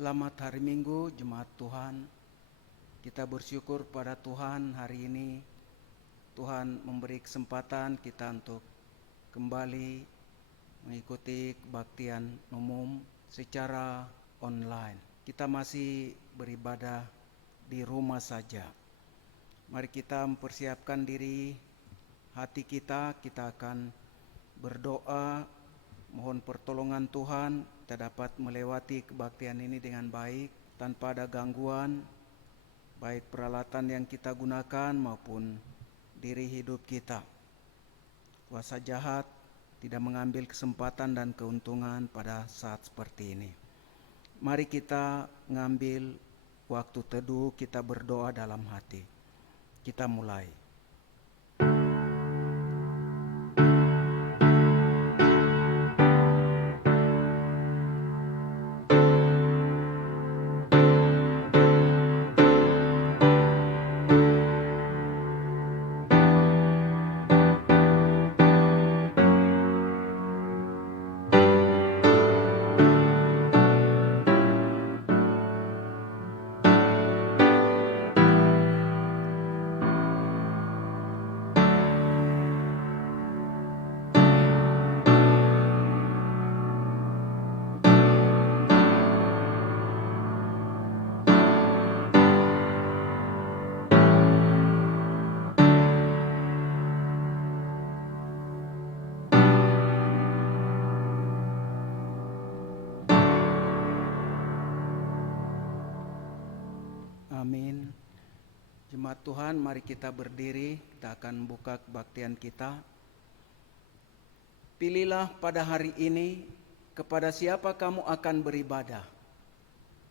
Selamat hari Minggu, Jemaat Tuhan. Kita bersyukur pada Tuhan hari ini. Tuhan memberi kesempatan kita untuk kembali mengikuti kebaktian umum secara online. Kita masih beribadah di rumah saja. Mari kita mempersiapkan diri, hati kita akan berdoa, mohon pertolongan Tuhan, kita dapat melewati kebaktian ini dengan baik, tanpa ada gangguan, baik peralatan yang kita gunakan maupun diri hidup kita. Kuasa jahat tidak mengambil kesempatan dan keuntungan pada saat seperti ini. Mari kita ngambil waktu teduh, kita berdoa dalam hati. Kita mulai. Amin. Jemaat Tuhan, mari kita berdiri, kita akan buka kebaktian kita. Pilihlah pada hari ini kepada siapa kamu akan beribadah.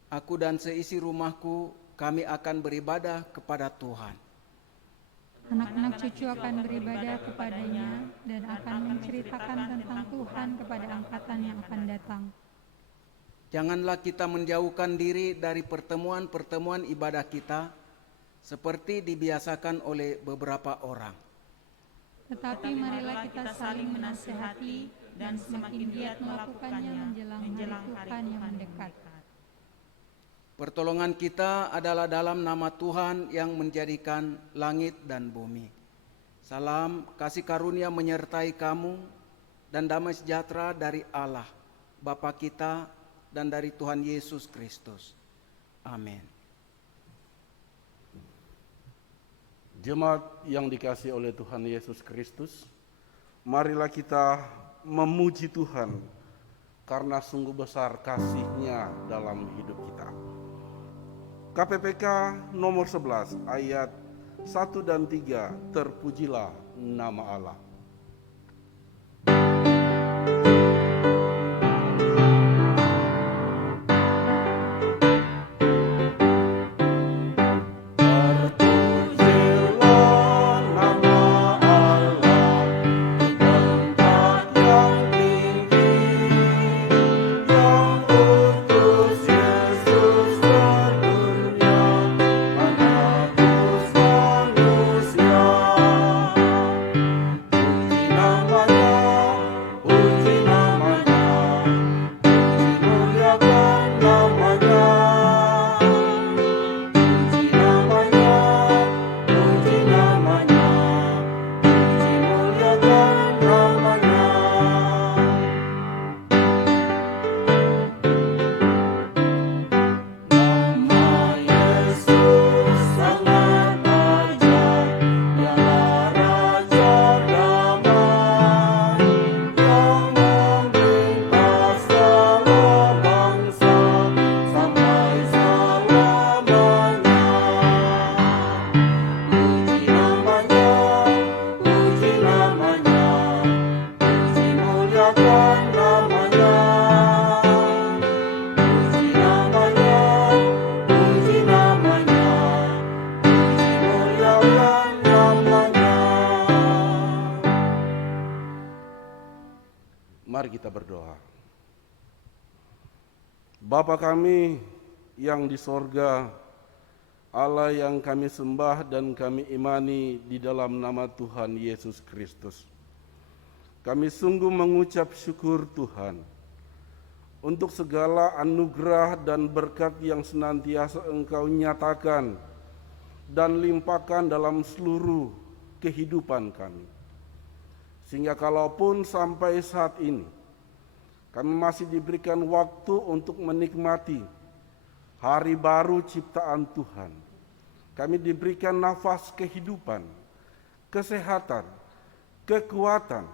Aku dan seisi rumahku, kami akan beribadah kepada Tuhan. Anak-anak cucu akan beribadah kepadanya dan akan menceritakan tentang Tuhan kepada angkatan yang akan datang. Janganlah kita menjauhkan diri dari pertemuan-pertemuan ibadah kita seperti dibiasakan oleh beberapa orang. Tetapi marilah kita saling menasihati dan semakin giat melakukannya menjelang hari Tuhan yang mendekat. Pertolongan kita adalah dalam nama Tuhan yang menjadikan langit dan bumi. Salam kasih karunia menyertai kamu dan damai sejahtera dari Allah, Bapa kita, dan dari Tuhan Yesus Kristus. Amin. Jemaat yang dikasihi oleh Tuhan Yesus Kristus, marilah kita memuji Tuhan karena sungguh besar kasih-Nya dalam hidup kita. KPPK nomor 11 ayat 1 dan 3, terpujilah nama Allah. Mari kita berdoa. Bapa kami yang di sorga, Allah yang kami sembah dan kami imani di dalam nama Tuhan Yesus Kristus. Kami sungguh mengucap syukur Tuhan untuk segala anugerah dan berkat yang senantiasa Engkau nyatakan dan limpahkan dalam seluruh kehidupan kami. Sehingga kalaupun sampai saat ini kami masih diberikan waktu untuk menikmati hari baru ciptaan Tuhan, kami diberikan nafas kehidupan, kesehatan, kekuatan,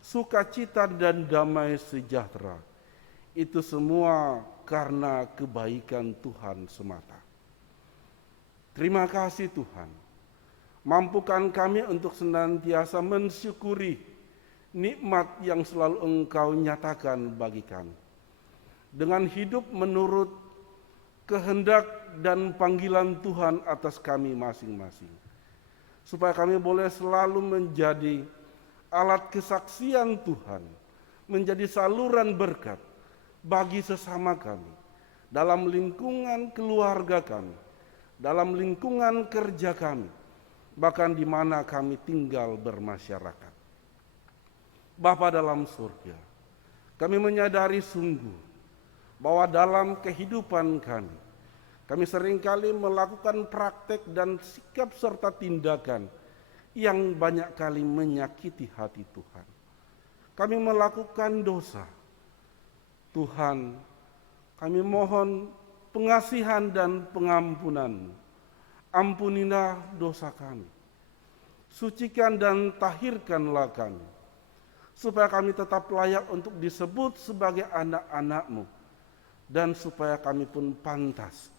sukacita dan damai sejahtera. Itu semua karena kebaikan Tuhan semata. Terima kasih Tuhan. Mampukan kami untuk senantiasa mensyukuri nikmat yang selalu Engkau nyatakan bagi kami. Dengan hidup menurut kehendak dan panggilan Tuhan atas kami masing-masing. Supaya kami boleh selalu menjadi alat kesaksian Tuhan, menjadi saluran berkat bagi sesama kami, dalam lingkungan keluarga kami, dalam lingkungan kerja kami, bahkan di mana kami tinggal bermasyarakat. Bapa dalam surga, kami menyadari sungguh bahwa dalam kehidupan kami seringkali melakukan praktek dan sikap serta tindakan yang banyak kali menyakiti hati Tuhan. Kami melakukan dosa. Tuhan, kami mohon pengasihan dan pengampunan. Ampunilah dosa kami. Sucikan dan tahirkanlah kami, supaya kami tetap layak untuk disebut sebagai anak-anak-Mu, dan supaya kami pun pantas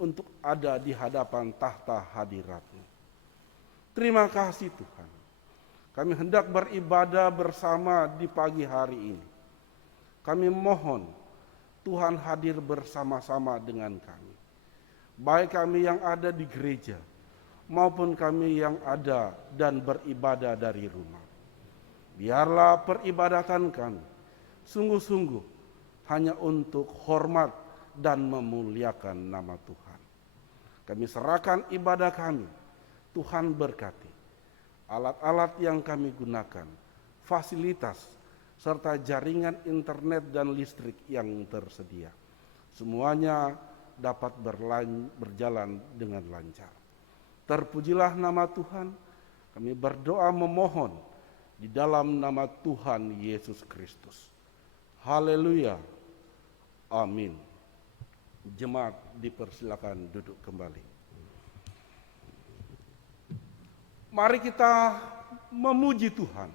untuk ada di hadapan tahta hadirat-Mu. Terima kasih Tuhan. Kami hendak beribadah bersama di pagi hari ini. Kami mohon Tuhan hadir bersama-sama dengan kami. Baik kami yang ada di gereja, maupun kami yang ada dan beribadah dari rumah. Biarlah peribadatan kami sungguh-sungguh hanya untuk hormat dan memuliakan nama Tuhan. Kami serahkan ibadah kami, Tuhan berkati. Alat-alat yang kami gunakan, fasilitas, serta jaringan internet dan listrik yang tersedia. Semuanya dapat berjalan dengan lancar. Terpujilah nama Tuhan, kami berdoa memohon di dalam nama Tuhan Yesus Kristus. Haleluya. Amin. Jemaat dipersilakan duduk kembali. Mari kita memuji Tuhan,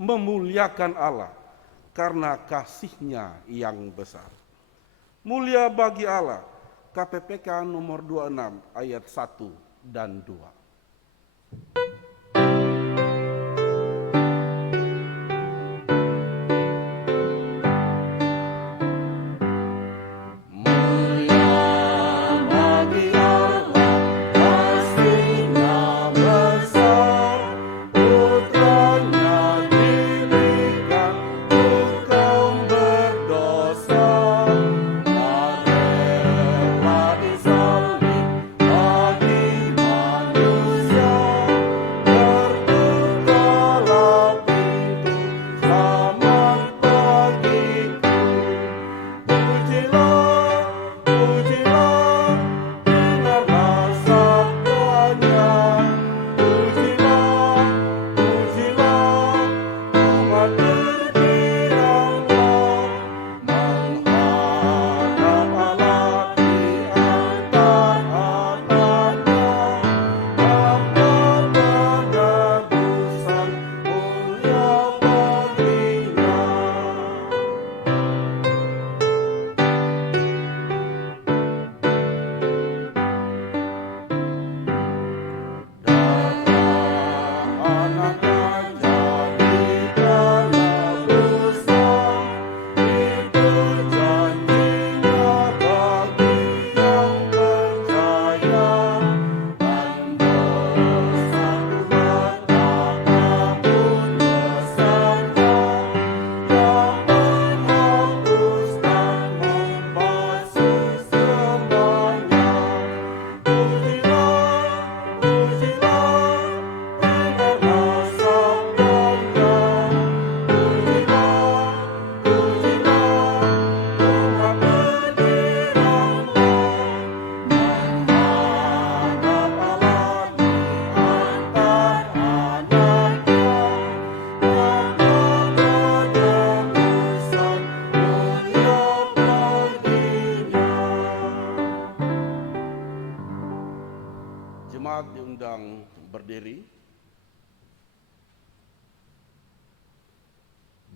memuliakan Allah karena kasih-Nya yang besar. Mulia bagi Allah. KPPK nomor 26 ayat 1 dan 2. Manusia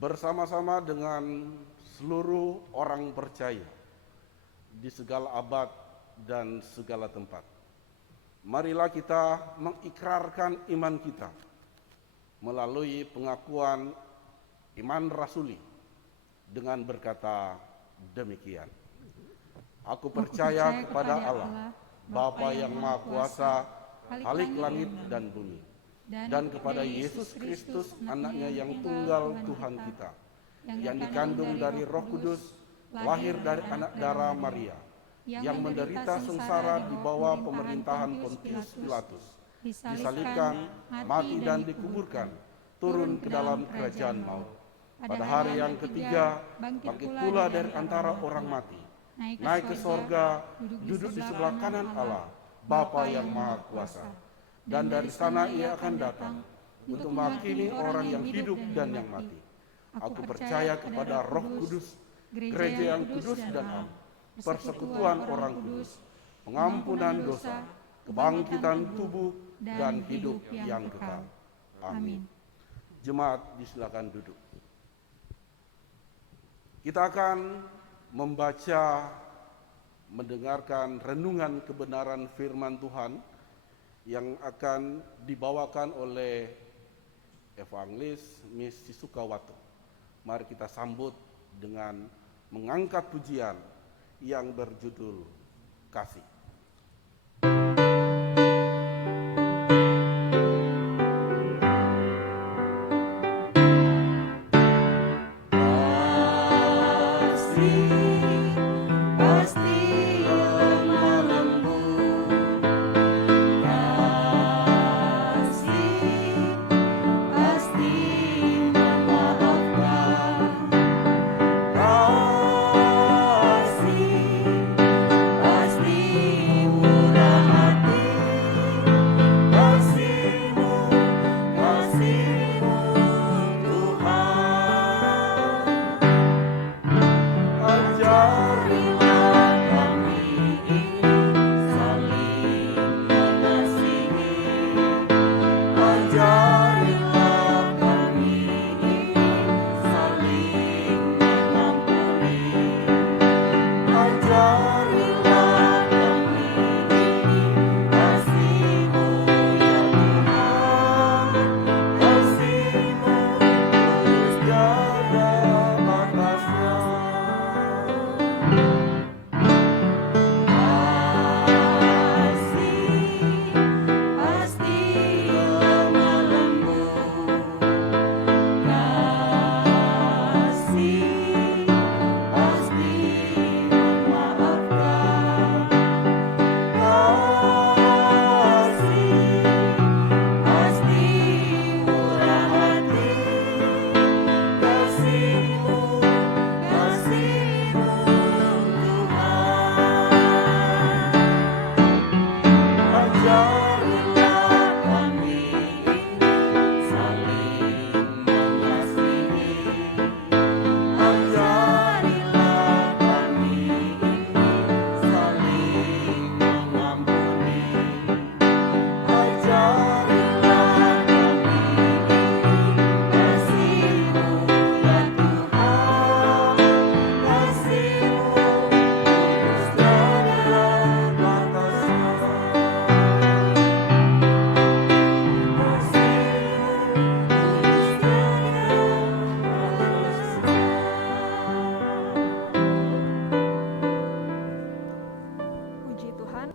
bersama-sama dengan seluruh orang percaya di segala abad dan segala tempat. Marilah kita mengikrarkan iman kita melalui pengakuan iman rasuli dengan berkata demikian. Aku percaya kepada Allah, Bapa yang Maha Kuasa, Khalik langit dan bumi, dan kepada Yesus Kristus, anaknya yang tunggal Tuhan kita, yang dikandung dari Roh Kudus, lahir dari anak darah Maria, yang menderita sengsara di bawah pemerintahan Pontius Pilatus, disalibkan, mati dan dikuburkan, turun ke dalam kerajaan maut. Pada hari yang ketiga, bangkit pula dari antara orang mati, naik ke sorga, duduk di sebelah kanan Allah, Bapa yang Maha Kuasa. Dan dari sana ia akan datang untuk menghakimi orang yang hidup dan yang mati. Aku percaya kepada Roh Kudus, gereja yang kudus dan am, persekutuan orang kudus, pengampunan dosa, kebangkitan tubuh, dan hidup yang kekal. Amin. Jemaat disilakan duduk. Kita akan membaca, mendengarkan renungan kebenaran firman Tuhan yang akan dibawakan oleh Evangelis Miss Sisukawatu. Mari kita sambut dengan mengangkat pujian yang berjudul Kasih.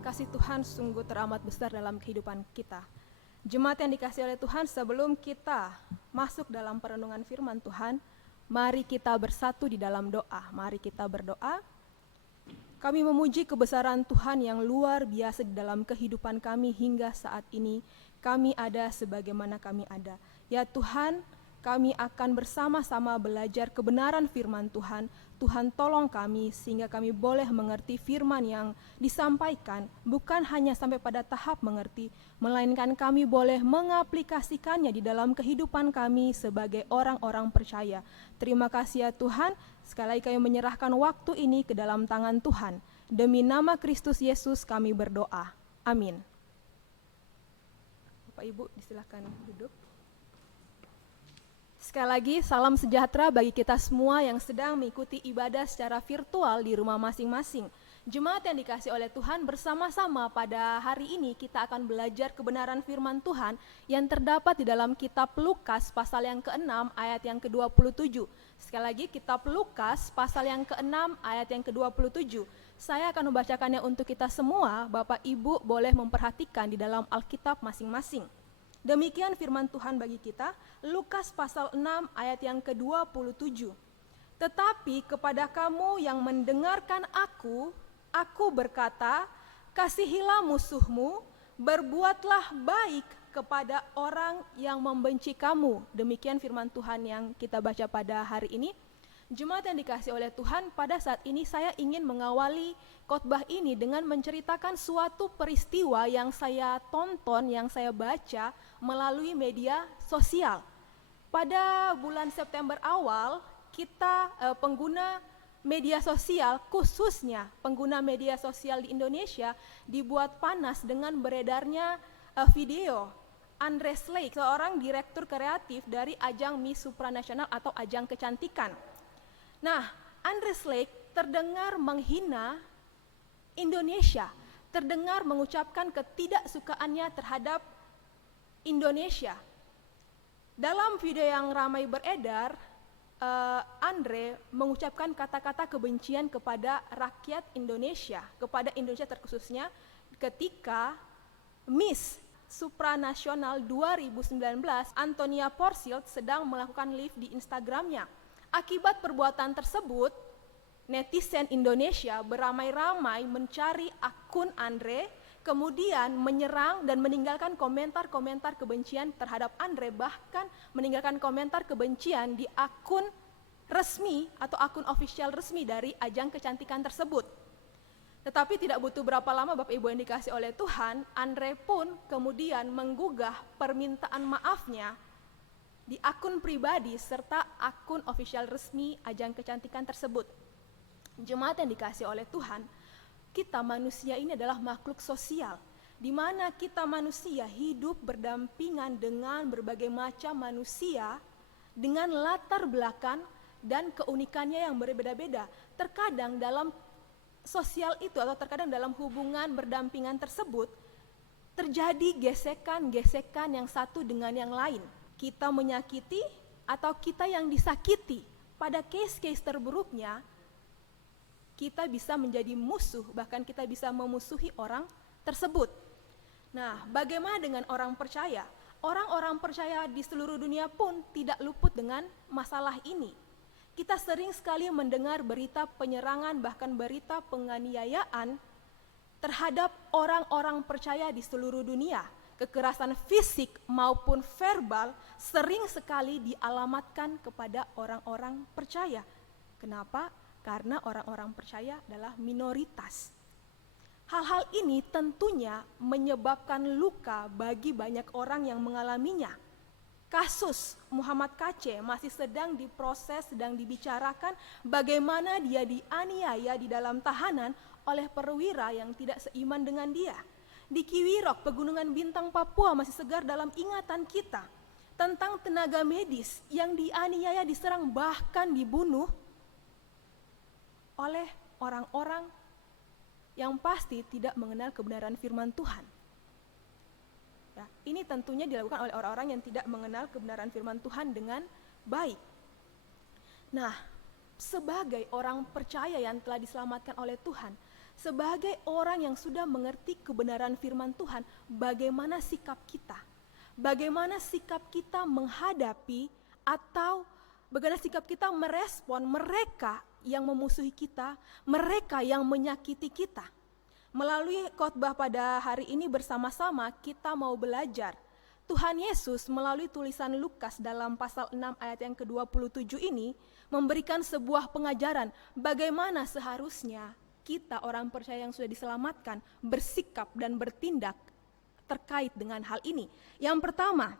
Kasih Tuhan sungguh teramat besar dalam kehidupan kita. Jemaat yang dikasihi oleh Tuhan, sebelum kita masuk dalam perenungan firman Tuhan, mari kita bersatu di dalam doa. Mari kita berdoa. Kami memuji kebesaran Tuhan yang luar biasa di dalam kehidupan kami hingga saat ini. Kami ada sebagaimana kami ada. Ya Tuhan, kami akan bersama-sama belajar kebenaran firman Tuhan. Tuhan tolong kami sehingga kami boleh mengerti firman yang disampaikan, bukan hanya sampai pada tahap mengerti, melainkan kami boleh mengaplikasikannya di dalam kehidupan kami sebagai orang-orang percaya. Terima kasih ya Tuhan, sekali lagi kami menyerahkan waktu ini ke dalam tangan Tuhan. Demi nama Kristus Yesus kami berdoa. Amin. Bapak Ibu disilakan duduk. Sekali lagi, salam sejahtera bagi kita semua yang sedang mengikuti ibadah secara virtual di rumah masing-masing. Jemaat yang dikasihi oleh Tuhan, bersama-sama pada hari ini kita akan belajar kebenaran firman Tuhan yang terdapat di dalam kitab Lukas pasal yang ke-6 ayat yang ke-27. Sekali lagi, kitab Lukas pasal yang ke-6 ayat yang ke-27. Saya akan membacakannya untuk kita semua. Bapak Ibu boleh memperhatikan di dalam Alkitab masing-masing. Demikian firman Tuhan bagi kita, Lukas pasal 6 ayat yang ke-27. Tetapi kepada kamu yang mendengarkan aku berkata, kasihilah musuhmu, berbuatlah baik kepada orang yang membenci kamu. Demikian firman Tuhan yang kita baca pada hari ini. Jemaat yang dikasihi oleh Tuhan, pada saat ini saya ingin mengawali khotbah ini dengan menceritakan suatu peristiwa yang saya tonton, yang saya baca melalui media sosial. Pada bulan September awal, kita pengguna media sosial, khususnya pengguna media sosial di Indonesia, dibuat panas dengan beredarnya video Andre Slake, seorang direktur kreatif dari ajang Miss Supranasional atau ajang kecantikan. Nah, Andre Slake terdengar menghina Indonesia, terdengar mengucapkan ketidaksukaannya terhadap Indonesia. Dalam video yang ramai beredar, Andre mengucapkan kata-kata kebencian kepada rakyat Indonesia, kepada Indonesia terkhususnya ketika Miss Supranasional 2019 Antonia Porsild sedang melakukan live di Instagramnya. Akibat perbuatan tersebut, netizen Indonesia beramai-ramai mencari akun Andre, kemudian menyerang dan meninggalkan komentar-komentar kebencian terhadap Andre, bahkan meninggalkan komentar kebencian di akun resmi atau akun official resmi dari ajang kecantikan tersebut. Tetapi tidak butuh berapa lama Bapak Ibu yang dikasihi oleh Tuhan, Andre pun kemudian menggugah permintaan maafnya di akun pribadi serta akun official resmi ajang kecantikan tersebut. Jemaat yang dikasihi oleh Tuhan, kita manusia ini adalah makhluk sosial, di mana kita manusia hidup berdampingan dengan berbagai macam manusia dengan latar belakang dan keunikannya yang berbeda-beda. Terkadang dalam sosial itu atau terkadang dalam hubungan berdampingan tersebut terjadi gesekan-gesekan yang satu dengan yang lain. Kita menyakiti atau kita yang disakiti. Pada case-case terburuknya, kita bisa menjadi musuh, bahkan kita bisa memusuhi orang tersebut. Nah, bagaimana dengan orang percaya? Orang-orang percaya di seluruh dunia pun tidak luput dengan masalah ini. Kita sering sekali mendengar berita penyerangan, bahkan berita penganiayaan terhadap orang-orang percaya di seluruh dunia. Kekerasan fisik maupun verbal sering sekali dialamatkan kepada orang-orang percaya. Kenapa? Karena orang-orang percaya adalah minoritas. Hal-hal ini tentunya menyebabkan luka bagi banyak orang yang mengalaminya. Kasus Muhammad KC masih sedang diproses, sedang dibicarakan bagaimana dia dianiaya di dalam tahanan oleh perwira yang tidak seiman dengan dia. Di Kiwirok, Pegunungan Bintang, Papua masih segar dalam ingatan kita tentang tenaga medis yang dianiaya, diserang, bahkan dibunuh oleh orang-orang yang pasti tidak mengenal kebenaran firman Tuhan. Ya, ini tentunya dilakukan oleh orang-orang yang tidak mengenal kebenaran firman Tuhan dengan baik. Nah, sebagai orang percaya yang telah diselamatkan oleh Tuhan, sebagai orang yang sudah mengerti kebenaran firman Tuhan, bagaimana sikap kita? Bagaimana sikap kita menghadapi atau bagaimana sikap kita merespon mereka yang memusuhi kita, mereka yang menyakiti kita? Melalui khotbah pada hari ini bersama-sama kita mau belajar. Tuhan Yesus melalui tulisan Lukas dalam pasal 6 ayat yang ke-27 ini memberikan sebuah pengajaran bagaimana seharusnya kita orang percaya yang sudah diselamatkan bersikap dan bertindak terkait dengan hal ini. Yang pertama,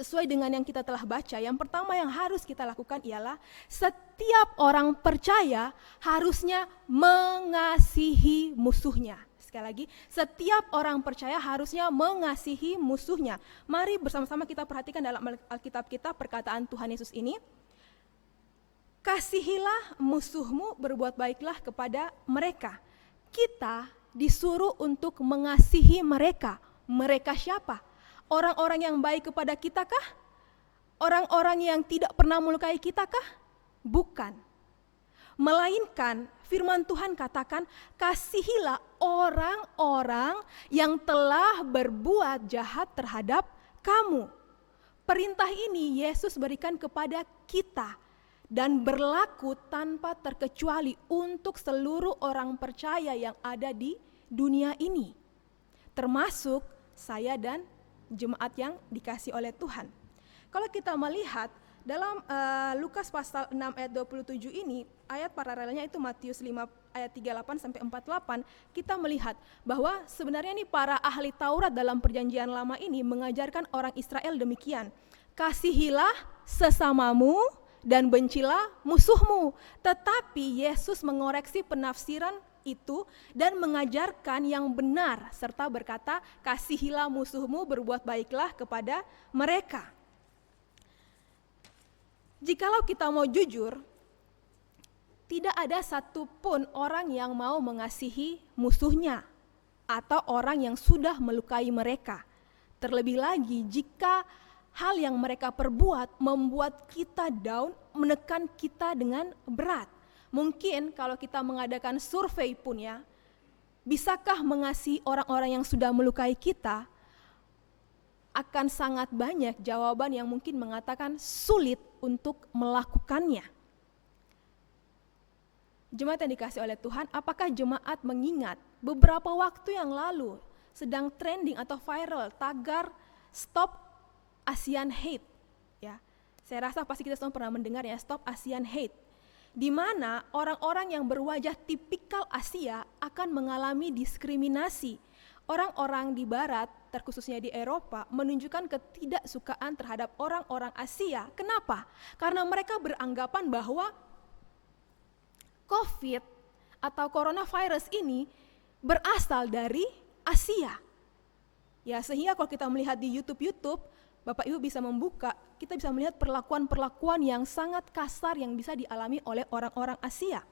sesuai dengan yang kita telah baca, yang pertama yang harus kita lakukan ialah setiap orang percaya harusnya mengasihi musuhnya. Sekali sekali lagi, setiap orang percaya harusnya mengasihi musuhnya. Mari bersama-sama kita perhatikan dalam Alkitab kita perkataan Tuhan Yesus ini. Kasihilah musuhmu, berbuat baiklah kepada mereka. Kita disuruh untuk mengasihi mereka. Mereka siapa? Orang-orang yang baik kepada kita kah? Orang-orang yang tidak pernah melukai kita kah? Bukan. Melainkan firman Tuhan katakan, kasihilah orang-orang yang telah berbuat jahat terhadap kamu. Perintah ini Yesus berikan kepada kita dan berlaku tanpa terkecuali untuk seluruh orang percaya yang ada di dunia ini, termasuk saya dan jemaat yang dikasih oleh Tuhan. Kalau kita melihat dalam Lukas pasal 6 ayat 27 ini, ayat paralelnya itu Matius 5 ayat 38 sampai 48, kita melihat bahwa sebenarnya ini para ahli Taurat dalam perjanjian lama ini mengajarkan orang Israel demikian. Kasihilah sesamamu dan bencilah musuhmu. Tetapi Yesus mengoreksi penafsiran itu dan mengajarkan yang benar serta berkata, kasihilah musuhmu, berbuat baiklah kepada mereka. Jikalau kita mau jujur, tidak ada satupun orang yang mau mengasihi musuhnya atau orang yang sudah melukai mereka. Terlebih lagi jika hal yang mereka perbuat membuat kita down, menekan kita dengan berat. Mungkin kalau kita mengadakan survei pun ya, bisakah mengasihi orang-orang yang sudah melukai kita? Akan sangat banyak jawaban yang mungkin mengatakan sulit untuk melakukannya. Jemaat yang dikasih oleh Tuhan, apakah jemaat mengingat beberapa waktu yang lalu sedang trending atau viral tagar Stop Asian Hate? Ya, saya rasa pasti kita semua pernah mendengar ya, Stop Asian Hate, di mana orang-orang yang berwajah tipikal Asia akan mengalami diskriminasi. Orang-orang di barat, terkhususnya di Eropa, menunjukkan ketidaksukaan terhadap orang-orang Asia. Kenapa? Karena mereka beranggapan bahwa COVID atau coronavirus ini berasal dari Asia. Ya, sehingga kalau kita melihat di YouTube, Bapak Ibu bisa membuka, kita bisa melihat perlakuan-perlakuan yang sangat kasar yang bisa dialami oleh orang-orang Asia.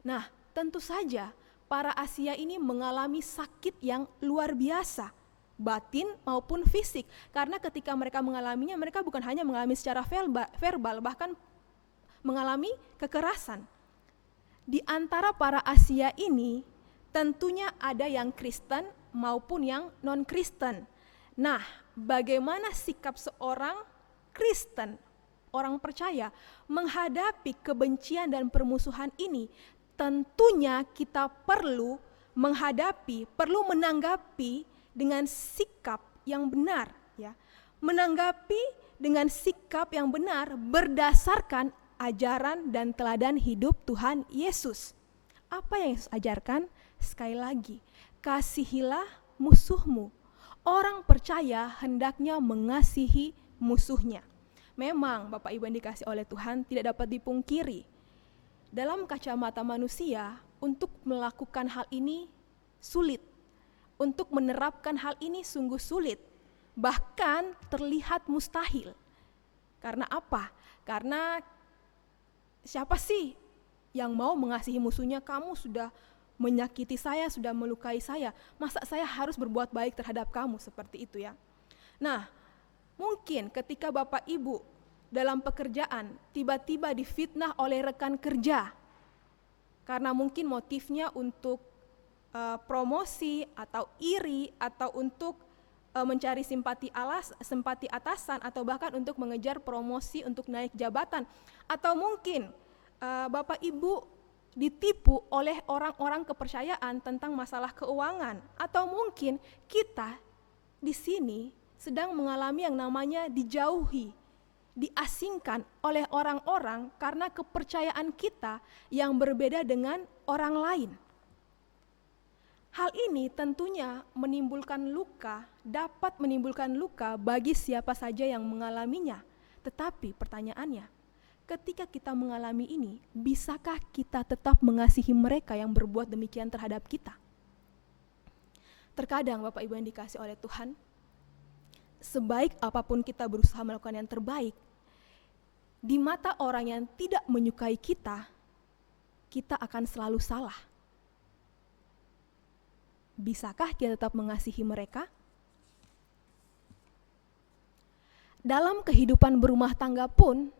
Nah, tentu saja para Asia ini mengalami sakit yang luar biasa, batin maupun fisik. Karena ketika mereka mengalaminya, mereka bukan hanya mengalami secara verbal, bahkan mengalami kekerasan. Di antara para Asia ini, tentunya ada yang Kristen maupun yang non-Kristen. Nah, bagaimana sikap seorang Kristen, orang percaya, menghadapi kebencian dan permusuhan ini? Tentunya kita perlu menanggapi dengan sikap yang benar, ya. Menanggapi dengan sikap yang benar berdasarkan ajaran dan teladan hidup Tuhan Yesus. Apa yang Yesus ajarkan? Sekali lagi, kasihilah musuhmu. Orang percaya hendaknya mengasihi musuhnya. Memang Bapak Ibu yang dikasih oleh Tuhan tidak dapat dipungkiri, dalam kacamata manusia, untuk melakukan hal ini sulit. Untuk menerapkan hal ini sungguh sulit. Bahkan terlihat mustahil. Karena apa? Karena siapa sih yang mau mengasihi musuhnya? Kamu sudah menyakiti saya, sudah melukai saya. Masa saya harus berbuat baik terhadap kamu? Seperti itu ya. Nah, mungkin ketika Bapak Ibu dalam pekerjaan tiba-tiba difitnah oleh rekan kerja karena mungkin motifnya untuk promosi atau iri atau untuk mencari simpati atasan atau bahkan untuk mengejar promosi untuk naik jabatan, atau mungkin Bapak Ibu ditipu oleh orang-orang kepercayaan tentang masalah keuangan, atau mungkin kita di sini sedang mengalami yang namanya dijauhi, diasingkan oleh orang-orang karena kepercayaan kita yang berbeda dengan orang lain. Hal ini tentunya dapat menimbulkan luka bagi siapa saja yang mengalaminya. Tetapi pertanyaannya, ketika kita mengalami ini, bisakah kita tetap mengasihi mereka yang berbuat demikian terhadap kita? Terkadang Bapak Ibu yang dikasih oleh Tuhan, sebaik apapun kita berusaha melakukan yang terbaik, di mata orang yang tidak menyukai kita, kita akan selalu salah. Bisakah kita tetap mengasihi mereka? Dalam kehidupan berumah tangga pun,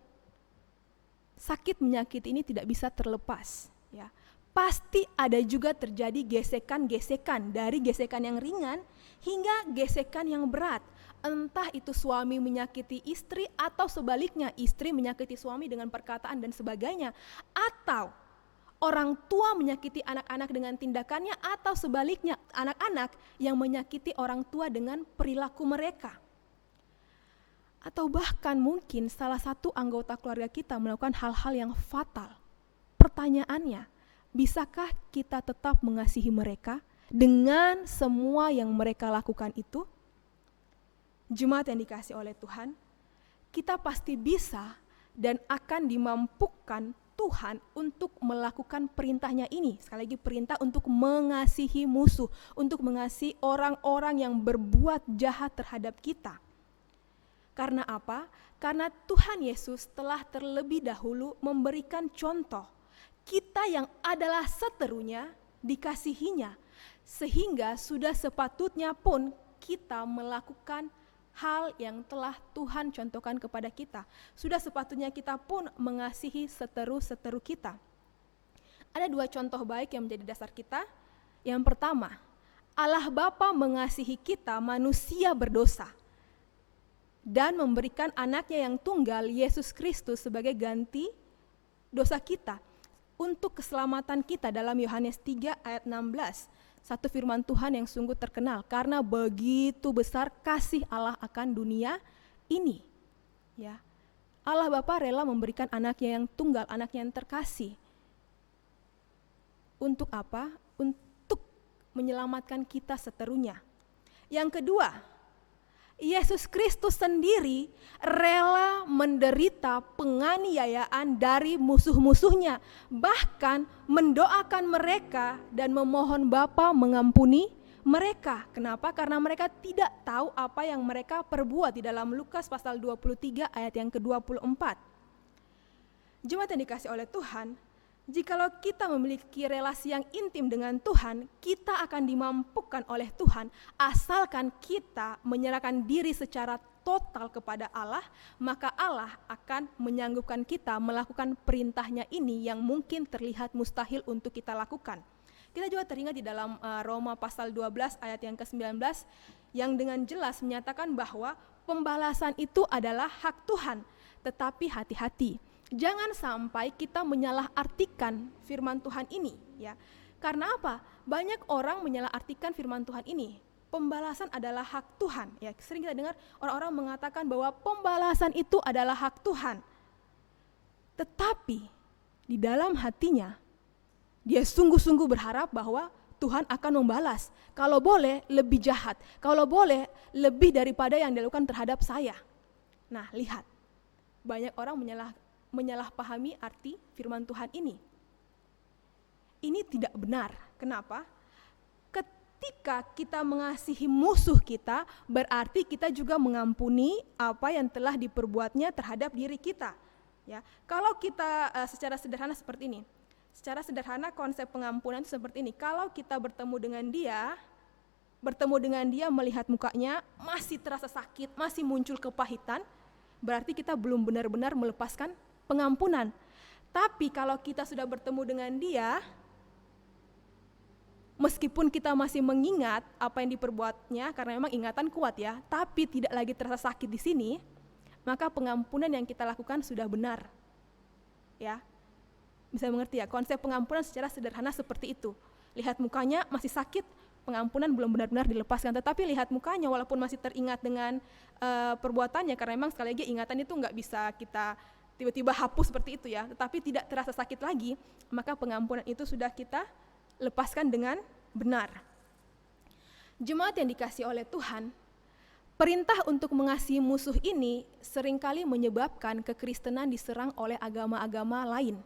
sakit menyakit ini tidak bisa terlepas. Ya, pasti ada juga terjadi gesekan-gesekan, dari gesekan yang ringan hingga gesekan yang berat. Entah itu suami menyakiti istri atau sebaliknya istri menyakiti suami dengan perkataan dan sebagainya. Atau orang tua menyakiti anak-anak dengan tindakannya atau sebaliknya anak-anak yang menyakiti orang tua dengan perilaku mereka. Atau bahkan mungkin salah satu anggota keluarga kita melakukan hal-hal yang fatal. Pertanyaannya, bisakah kita tetap mengasihi mereka dengan semua yang mereka lakukan itu? Jemaat yang dikasihi oleh Tuhan, kita pasti bisa dan akan dimampukan Tuhan untuk melakukan perintahnya ini. Sekali lagi, perintah untuk mengasihi musuh, untuk mengasihi orang-orang yang berbuat jahat terhadap kita. Karena apa? Karena Tuhan Yesus telah terlebih dahulu memberikan contoh. Kita yang adalah seterunya dikasihinya, sehingga sudah sepatutnya pun kita melakukan hal yang telah Tuhan contohkan kepada kita. Sudah sepatutnya kita pun mengasihi seteru-seteru kita. Ada dua contoh baik yang menjadi dasar kita. Yang pertama, Allah Bapa mengasihi kita manusia berdosa dan memberikan anaknya yang tunggal, Yesus Kristus, sebagai ganti dosa kita untuk keselamatan kita. Dalam Yohanes 3 ayat 16, satu firman Tuhan yang sungguh terkenal, karena begitu besar kasih Allah akan dunia ini. Ya, Allah Bapa rela memberikan anaknya yang tunggal, anaknya yang terkasih. Untuk apa? Untuk menyelamatkan kita seterunya. Yang kedua, Yesus Kristus sendiri rela menderita penganiayaan dari musuh-musuhnya, bahkan mendoakan mereka dan memohon Bapa mengampuni mereka. Kenapa? Karena mereka tidak tahu apa yang mereka perbuat, di dalam Lukas pasal 23 ayat yang ke-24. Jemaat yang dikasih oleh Tuhan, jikalau kita memiliki relasi yang intim dengan Tuhan, kita akan dimampukan oleh Tuhan asalkan kita menyerahkan diri secara total kepada Allah, maka Allah akan menyanggupkan kita melakukan perintahnya ini yang mungkin terlihat mustahil untuk kita lakukan. Kita juga teringat di dalam Roma pasal 12 ayat yang ke-19 yang dengan jelas menyatakan bahwa pembalasan itu adalah hak Tuhan, tetapi hati-hati. Jangan sampai kita menyalahartikan firman Tuhan ini, ya. Karena apa? Banyak orang menyalahartikan firman Tuhan ini. Pembalasan adalah hak Tuhan, ya. Sering kita dengar orang-orang mengatakan bahwa pembalasan itu adalah hak Tuhan. Tetapi di dalam hatinya dia sungguh-sungguh berharap bahwa Tuhan akan membalas. Kalau boleh lebih jahat, kalau boleh lebih daripada yang dilakukan terhadap saya. Nah, lihat. Banyak orang menyalahpahami arti firman Tuhan ini. Ini tidak benar. Kenapa? Ketika kita mengasihi musuh kita, berarti kita juga mengampuni apa yang telah diperbuatnya terhadap diri kita. Ya, kalau kita secara sederhana seperti ini. Secara sederhana konsep pengampunan itu seperti ini. Kalau kita bertemu dengan dia melihat mukanya masih terasa sakit, masih muncul kepahitan, berarti kita belum benar-benar melepaskan pengampunan. Tapi kalau kita sudah bertemu dengan dia, meskipun kita masih mengingat apa yang diperbuatnya, karena memang ingatan kuat ya, tapi tidak lagi terasa sakit di sini, maka pengampunan yang kita lakukan sudah benar. Ya, bisa mengerti ya, konsep pengampunan secara sederhana seperti itu. Lihat mukanya masih sakit, pengampunan belum benar-benar dilepaskan, tetapi lihat mukanya walaupun masih teringat dengan perbuatannya, karena memang sekali lagi ingatan itu nggak bisa kita tiba-tiba hapus seperti itu ya, tetapi tidak terasa sakit lagi, maka pengampunan itu sudah kita lepaskan dengan benar. Jemaat yang dikasihi oleh Tuhan, perintah untuk mengasihi musuh ini seringkali menyebabkan kekristenan diserang oleh agama-agama lain.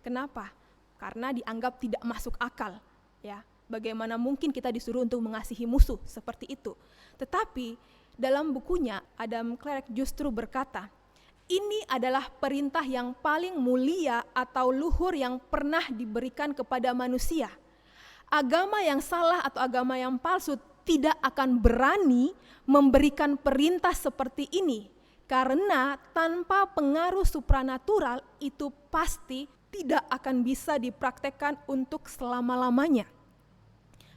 Kenapa? Karena dianggap tidak masuk akal, ya. Bagaimana mungkin kita disuruh untuk mengasihi musuh seperti itu? Tetapi dalam bukunya Adam Clarke justru berkata, ini adalah perintah yang paling mulia atau luhur yang pernah diberikan kepada manusia. Agama yang salah atau agama yang palsu tidak akan berani memberikan perintah seperti ini, karena tanpa pengaruh supranatural itu pasti tidak akan bisa dipraktekkan untuk selama-lamanya.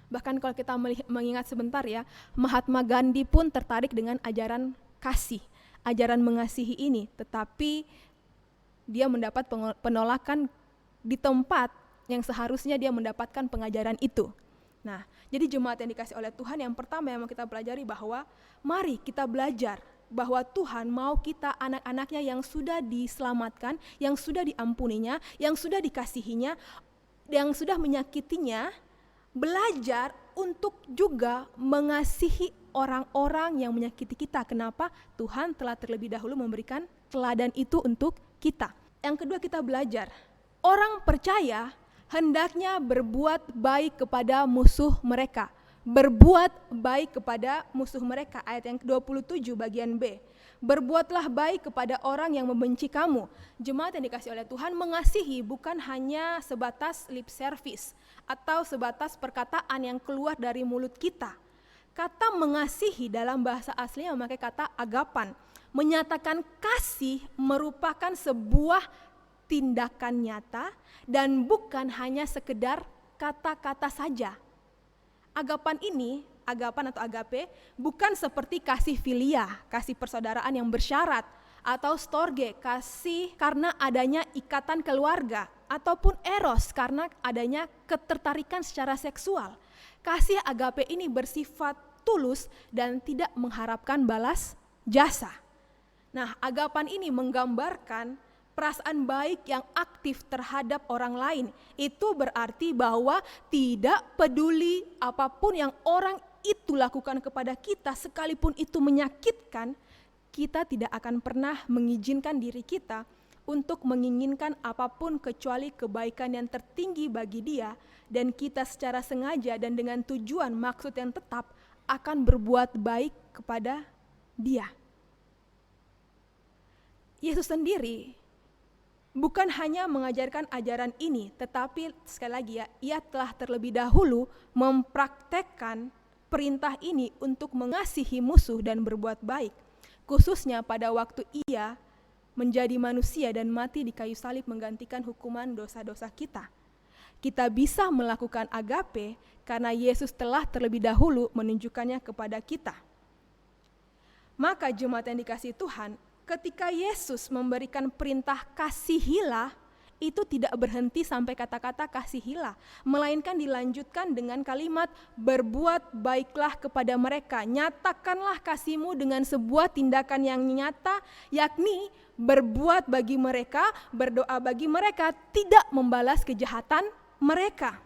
Bahkan kalau kita mengingat sebentar ya, Mahatma Gandhi pun tertarik dengan ajaran kasih, ajaran mengasihi ini, tetapi dia mendapat penolakan di tempat yang seharusnya dia mendapatkan pengajaran itu. Nah, jadi jemaat yang dikasih oleh Tuhan, yang pertama yang mau kita pelajari bahwa mari kita belajar bahwa Tuhan mau kita anak-anaknya yang sudah diselamatkan, yang sudah diampuninya, yang sudah dikasihinya, yang sudah menyakitinya, belajar untuk juga mengasihi orang-orang yang menyakiti kita. Kenapa? Tuhan telah terlebih dahulu memberikan teladan itu untuk kita. Yang kedua, kita belajar, orang percaya hendaknya berbuat baik kepada musuh mereka. Berbuat baik kepada musuh mereka, ayat yang ke-27 bagian B. Berbuatlah baik kepada orang yang membenci kamu. Jemaat yang dikasih oleh Tuhan, mengasihi bukan hanya sebatas lip service atau sebatas perkataan yang keluar dari mulut kita. Kata mengasihi dalam bahasa aslinya memakai kata agapan. Menyatakan kasih merupakan sebuah tindakan nyata dan bukan hanya sekedar kata-kata saja. Agapan ini, agapan atau agape, bukan seperti kasih filia, kasih persaudaraan yang bersyarat, atau storge, kasih karena adanya ikatan keluarga, ataupun eros karena adanya ketertarikan secara seksual. Kasih agape ini bersifat tulus dan tidak mengharapkan balas jasa. Nah, agapan ini menggambarkan perasaan baik yang aktif terhadap orang lain. Itu berarti bahwa tidak peduli apapun yang orang itu lakukan kepada kita, sekalipun itu menyakitkan, kita tidak akan pernah mengizinkan diri kita untuk menginginkan apapun kecuali kebaikan yang tertinggi bagi dia, dan kita secara sengaja dan dengan tujuan maksud yang tetap akan berbuat baik kepada dia. Yesus sendiri bukan hanya mengajarkan ajaran ini, tetapi sekali lagi ya, ia telah terlebih dahulu mempraktekkan perintah ini untuk mengasihi musuh dan berbuat baik, khususnya pada waktu ia menjadi manusia dan mati di kayu salib menggantikan hukuman dosa-dosa kita. Kita bisa melakukan agape karena Yesus telah terlebih dahulu menunjukkannya kepada kita. Maka jemaat yang dikasihi Tuhan, ketika Yesus memberikan perintah kasihilah, itu tidak berhenti sampai kata-kata kasihilah, melainkan dilanjutkan dengan kalimat berbuat baiklah kepada mereka. Nyatakanlah kasihmu dengan sebuah tindakan yang nyata, yakni berbuat bagi mereka, berdoa bagi mereka, tidak membalas kejahatan mereka.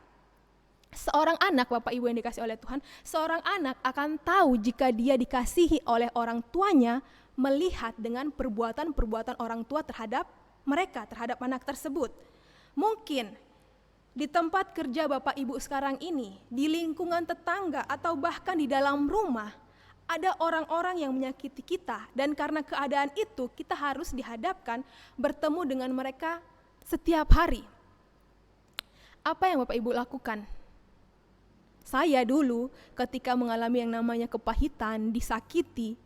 Seorang anak, Bapak Ibu yang dikasihi oleh Tuhan, seorang anak akan tahu jika dia dikasihi oleh orang tuanya melihat dengan perbuatan-perbuatan orang tua terhadap mereka, terhadap anak tersebut. Mungkin di tempat kerja Bapak Ibu sekarang ini, di lingkungan tetangga atau bahkan di dalam rumah, ada orang-orang yang menyakiti kita, dan karena keadaan itu kita harus dihadapkan bertemu dengan mereka setiap hari. Apa yang Bapak Ibu lakukan? Saya dulu ketika mengalami yang namanya kepahitan, disakiti,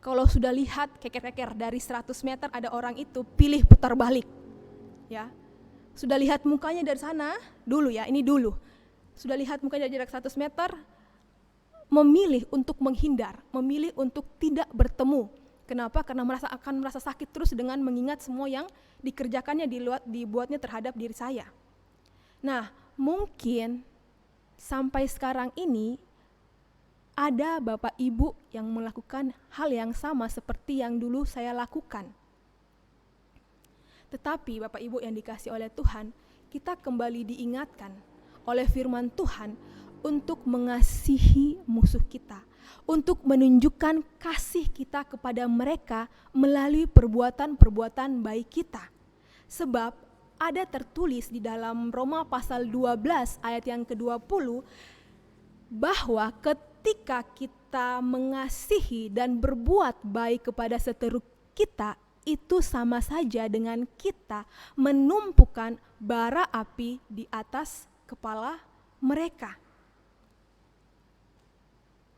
kalau sudah lihat keker-keker dari 100 meter ada orang itu, pilih putar balik. Ya. Sudah lihat mukanya dari sana, dulu ya, ini dulu. Sudah lihat mukanya dari jarak 100 meter, memilih untuk menghindar, memilih untuk tidak bertemu. Kenapa? Karena akan merasa sakit terus dengan mengingat semua yang dikerjakannya, dibuatnya terhadap diri saya. Nah, mungkin sampai sekarang ini ada Bapak Ibu yang melakukan hal yang sama seperti yang dulu saya lakukan. Tetapi Bapak Ibu yang dikasihi oleh Tuhan, kita kembali diingatkan oleh firman Tuhan untuk mengasihi musuh kita, untuk menunjukkan kasih kita kepada mereka melalui perbuatan-perbuatan baik kita. Sebab ada tertulis di dalam Roma pasal 12 ayat yang ke-20, bahwa ketika kita mengasihi dan berbuat baik kepada seteru kita, itu sama saja dengan kita menumpukan bara api di atas kepala mereka.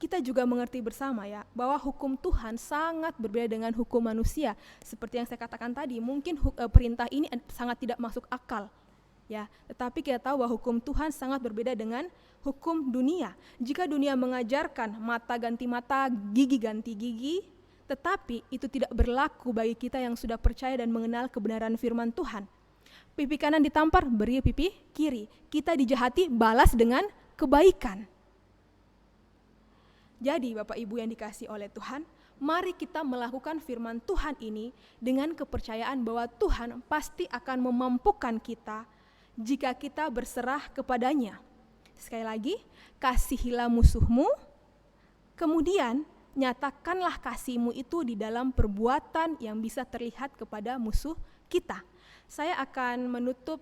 Kita juga mengerti bersama ya, bahwa hukum Tuhan sangat berbeda dengan hukum manusia. Seperti yang saya katakan tadi, mungkin perintah ini sangat tidak masuk akal. Ya, tetapi kita tahu bahwa hukum Tuhan sangat berbeda dengan hukum dunia. Jika dunia mengajarkan mata ganti mata, gigi ganti gigi, tetapi itu tidak berlaku bagi kita yang sudah percaya dan mengenal kebenaran firman Tuhan. Pipi kanan ditampar, beri pipi kiri. Kita dijahati, balas dengan kebaikan. Jadi Bapak Ibu yang dikasihi oleh Tuhan, mari kita melakukan firman Tuhan ini dengan kepercayaan bahwa Tuhan pasti akan memampukan kita jika kita berserah kepadanya. Sekali lagi, kasihilah musuhmu, kemudian nyatakanlah kasihmu itu di dalam perbuatan yang bisa terlihat kepada musuh kita. Saya akan menutup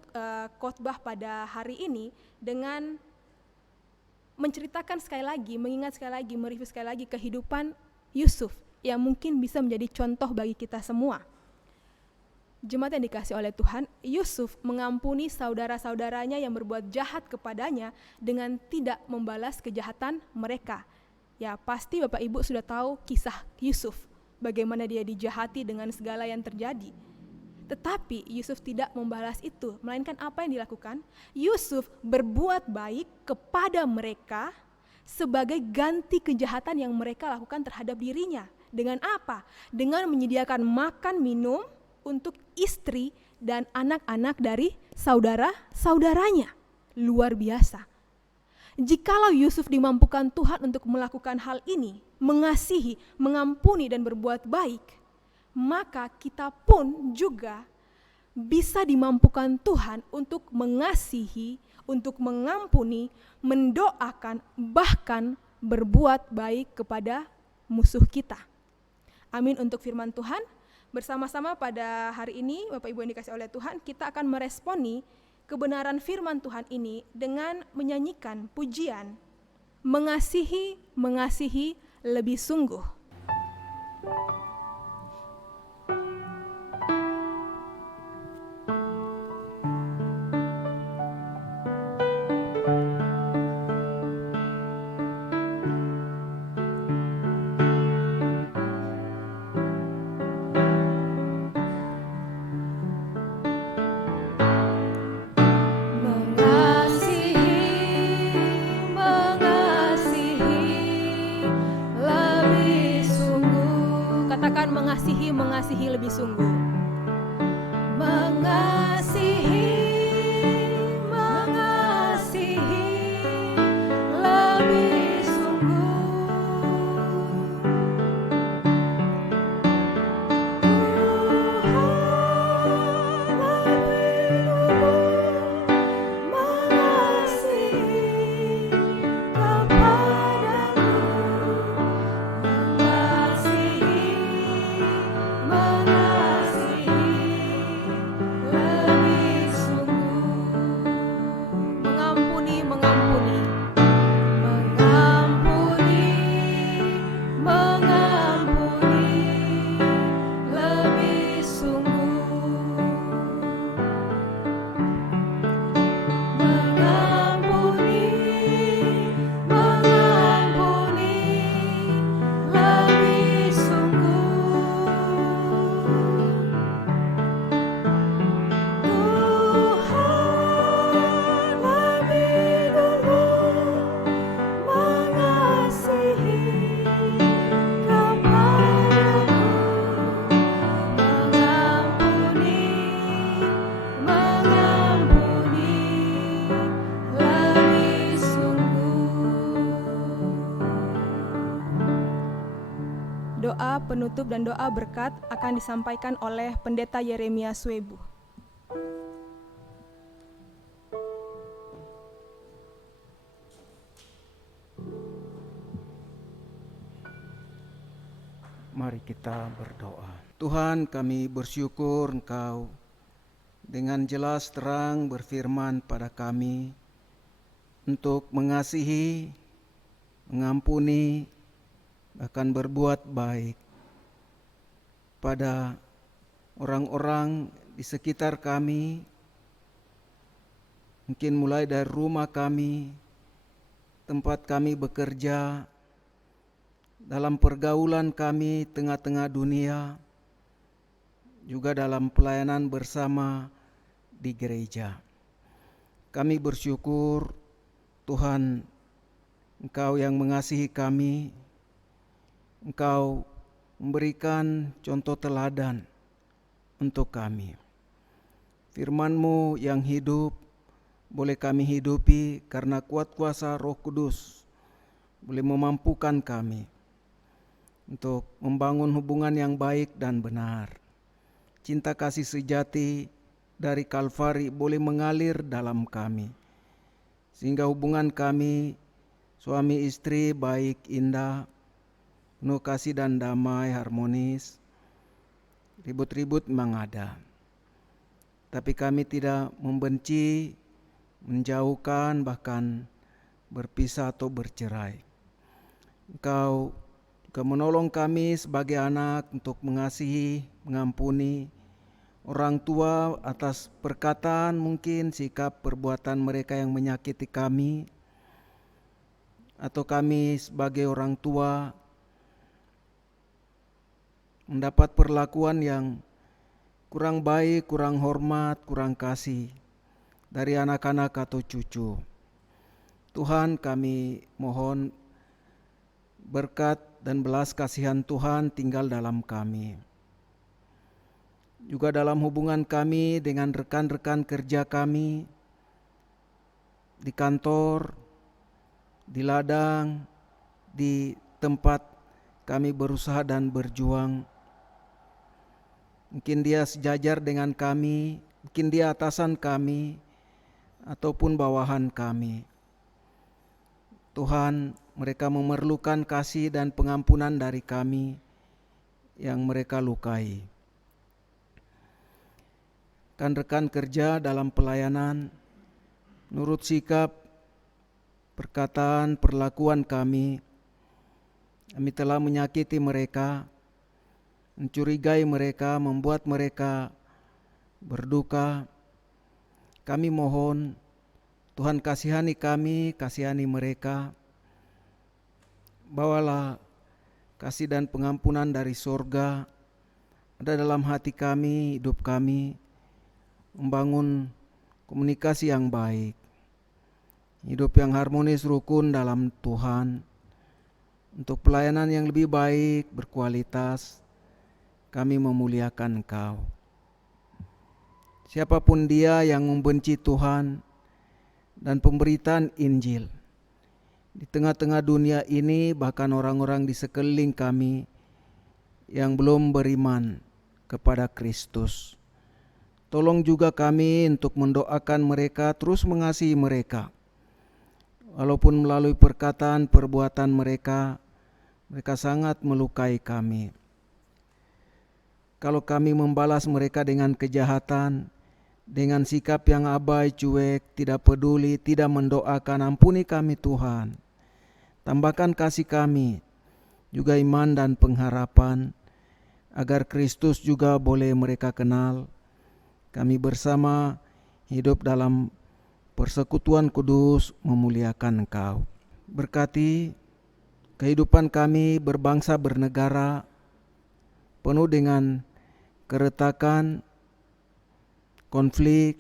khotbah pada hari ini dengan menceritakan sekali lagi, mengingat sekali lagi, mereview sekali lagi kehidupan Yusuf yang mungkin bisa menjadi contoh bagi kita semua. Jemaat yang dikasihi oleh Tuhan, Yusuf mengampuni saudara-saudaranya yang berbuat jahat kepadanya dengan tidak membalas kejahatan mereka. Ya, pasti Bapak Ibu sudah tahu kisah Yusuf, bagaimana dia dijahati dengan segala yang terjadi. Tetapi Yusuf tidak membalas itu, melainkan apa yang dilakukan? Yusuf berbuat baik kepada mereka sebagai ganti kejahatan yang mereka lakukan terhadap dirinya. Dengan apa? Dengan menyediakan makan minum untuk istri dan anak-anak dari saudara-saudaranya. Luar biasa. Jikalau Yusuf dimampukan Tuhan untuk melakukan hal ini, mengasihi, mengampuni dan berbuat baik, maka kita pun juga bisa dimampukan Tuhan untuk mengasihi, untuk mengampuni, mendoakan, bahkan berbuat baik kepada musuh kita. Amin untuk firman Tuhan. Bersama-sama pada hari ini, Bapak Ibu yang dikasihi oleh Tuhan, kita akan meresponi kebenaran firman Tuhan ini dengan menyanyikan pujian, mengasihi, mengasihi lebih sungguh. Mengasihi lebih sungguh. Mengasihi, mengasihi lebih sungguh. Doa penutup dan doa berkat akan disampaikan oleh Pendeta Yeremia Swebu. Mari kita berdoa. Tuhan, kami bersyukur Engkau dengan jelas terang berfirman pada kami untuk mengasihi mengampuni, bahkan berbuat baik pada orang-orang di sekitar kami, mungkin mulai dari rumah kami, tempat kami bekerja, dalam pergaulan kami tengah-tengah dunia, juga dalam pelayanan bersama di gereja. Kami bersyukur Tuhan, Engkau yang mengasihi kami, Engkau memberikan contoh teladan untuk kami. Firman-Mu yang hidup boleh kami hidupi karena kuat kuasa Roh Kudus boleh memampukan kami untuk membangun hubungan yang baik dan benar. Cinta kasih sejati dari Kalvari boleh mengalir dalam kami, sehingga hubungan kami suami istri baik, indah, penuh kasih dan damai, harmonis. Ribut-ribut memang ada, tapi kami tidak membenci, menjauhkan, bahkan berpisah atau bercerai. Engkau juga menolong kami sebagai anak untuk mengasihi, mengampuni orang tua atas perkataan, mungkin sikap perbuatan mereka yang menyakiti kami, atau kami sebagai orang tua mendapat perlakuan yang kurang baik, kurang hormat, kurang kasih dari anak-anak atau cucu. Tuhan, kami mohon berkat dan belas kasihan Tuhan tinggal dalam kami. Juga dalam hubungan kami dengan rekan-rekan kerja kami, di kantor, di ladang, di tempat kami berusaha dan berjuang. Mungkin dia sejajar dengan kami, mungkin dia atasan kami, ataupun bawahan kami. Tuhan, mereka memerlukan kasih dan pengampunan dari kami yang mereka lukai. Rekan-rekan kerja dalam pelayanan, menurut sikap, perkataan, perlakuan kami telah menyakiti mereka, mencurigai mereka, membuat mereka berduka. Kami mohon Tuhan kasihani kami, kasihani mereka. Bawalah kasih dan pengampunan dari sorga ada dalam hati kami, hidup kami, membangun komunikasi yang baik, hidup yang harmonis, rukun dalam Tuhan, untuk pelayanan yang lebih baik, berkualitas. Kami memuliakan Engkau. Siapapun dia yang membenci Tuhan dan pemberitaan Injil di tengah-tengah dunia ini, bahkan orang-orang di sekeliling kami yang belum beriman kepada Kristus, tolong juga kami untuk mendoakan mereka, terus mengasihi mereka. Walaupun melalui perkataan, perbuatan mereka sangat melukai kami. Kalau kami membalas mereka dengan kejahatan, dengan sikap yang abai, cuek, tidak peduli, tidak mendoakan, ampuni kami Tuhan. Tambahkan kasih kami, juga iman dan pengharapan, agar Kristus juga boleh mereka kenal. Kami bersama hidup dalam persekutuan kudus memuliakan Engkau. Berkati kehidupan kami berbangsa bernegara, penuh dengan keretakan, konflik,